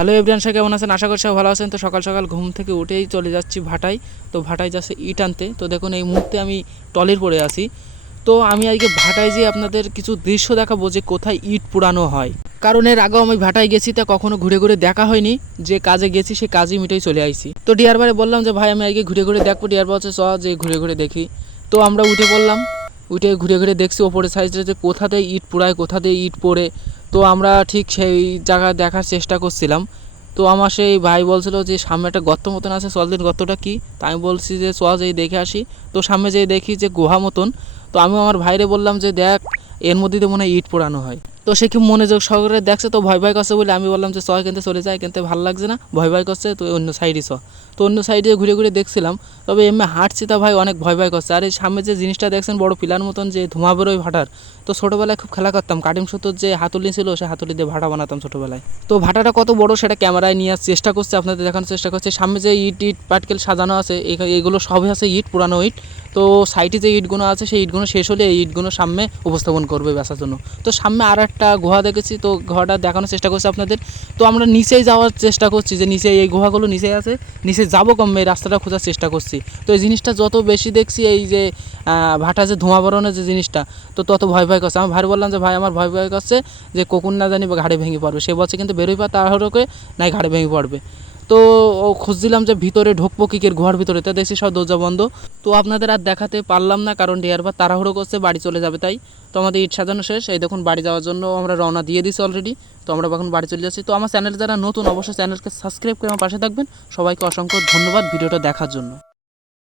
Hello everyone, সবাই কেমন আছেন? আশা করি সবাই ভালো আছেন। তো সকাল সকাল ঘুম থেকে উঠেই চলে যাচ্ছি ভাটায়। তো ভাটায় যাচ্ছে ইট আনতে। তো দেখুন এই মুহূর্তে আমি টলির পড়ে আছি। তো আমি আজকে ভাটায় যেয়ে আপনাদের কিছু দৃশ্য দেখাবো যে কোথায় ইট পোড়ানো হয়। কারণ এর আগেও আমি ভাটায় গেছি, তা কখনো ঘুরে ঘুরে দেখা হয়নি। যে কাজে গেছি সে কাজই মিটেই চলে আইছি। তো ডিয়ার ভাই বললাম যে ভাই আমি আজকে ঘুরে ঘুরে দেখবো। ডিয়ার ভাই হচ্ছে চ যে ঘুরে ঘুরে দেখি। তো আমরা উঠে পড়লাম, উঠে ঘুরে ঘুরে দেখছি ওপরের সাইডে যে কোথাতে ইট পোড়ায়, কোথাতে ইট পড়ে। তো আমরা ঠিক সেই জায়গা দেখার চেষ্টা করছিলাম। তো আমার সেই ভাই বলছিল যে সামনে একটা গর্ত মতন আছে, চল দিন গর্তটা কি। তা আমি বলছি যে চ যেই দেখে আসি। তো সামনে যেয়ে দেখি যে গুহা মতন। তো আমি আমার ভাইরে বললাম যে দেখ, এর মধ্যে তো মনে হয় ইট পোড়ানো হয়। তো সে কি মনোযোগ সহকারে দেখছে, তো ভয় ভয় করছে বলে আমি বললাম যে চ এখানে চলে যায়, এখানে ভালো লাগছে না, ভয় ভয় করছে, তো অন্য সাইডে চ। তো অন্য সাইডে ঘুরে ঘুরে দেখছিলাম। তবে এমনি হাঁটছি তা ভাই অনেক ভয় ভয় করছে। আর এই সামনে যে জিনিসটা দেখছেন বড় পিলার মতন যে ধোঁয়া বেরোয় ভাটার, তো ছোটোবেলায় খুব খেলা করতাম। কাটিম সুতোর যে হাতুড়ি ছিল সে হাতুড়ি দিয়ে ভাটা বানাতাম ছোটোবেলায়। তো ভাটাটা কত বড় সেটা ক্যামেরায় নিয়ে চেষ্টা করছে, আপনাদের দেখানোর চেষ্টা করছে। সামনে যে ইট ইট পাটকেল সাজানো আছে, এগুলো সবই আছে ইট, পুরানো ইট। তো সাইডে যে ইটগুলো আছে সেই ইটগুলো শেষ হলে এই ইটগুলো সামনে উপস্থাপন করবে বেচার জন্য। তো সামনে আর একটা গুহা দেখেছি, তো গুহাটা দেখানোর চেষ্টা করছি আপনাদের। তো আমরা নিচেই যাওয়ার চেষ্টা করছি, যে নিচে এই গুহাগুলো নিচে আছে, নিচে যাবো কম এই রাস্তাটা খোঁজার চেষ্টা করছি। তো এই জিনিসটা যত বেশি দেখছি, এই যে ভাটা যে ধোঁয়া বেরোনোর যে জিনিসটা, তো তত ভয় ভয় করছে। আমার ভাই বললাম যে ভাই আমার ভয় ভয় করছে, যে কখন না জানি ঘাড়ে ভেঙে পড়বে। সে বলছে কিন্তু বেরোই পা তাড়াহুড়ো করে, নাই ঘাড়ে ভেঙে পড়বে। তো ও খুঁজছিলাম যে ভিতরে ঢুকবো কিকের গুহার ভিতরে, তা দেখছি সব দরজা বন্ধ। তো আপনাদের আর দেখাতে পারলাম না, কারণ ডিয়ারবার তাড়াহুড়ো করছে, বাড়ি চলে যাবে তাই। তো আমাদের ইট সাজানো শেষ, এই দেখুন বাড়ি যাওয়ার জন্য আমরা রওনা দিয়ে দিছি অলরেডি। তো আমরা এখন বাড়ি চলে যাচ্ছি। তো আমার চ্যানেল যারা নতুন, অবশ্যই চ্যানেলকে সাবস্ক্রাইব করে আমার পাশে থাকবেন। সবাইকে অসংখ্য ধন্যবাদ ভিডিওটা দেখার জন্য।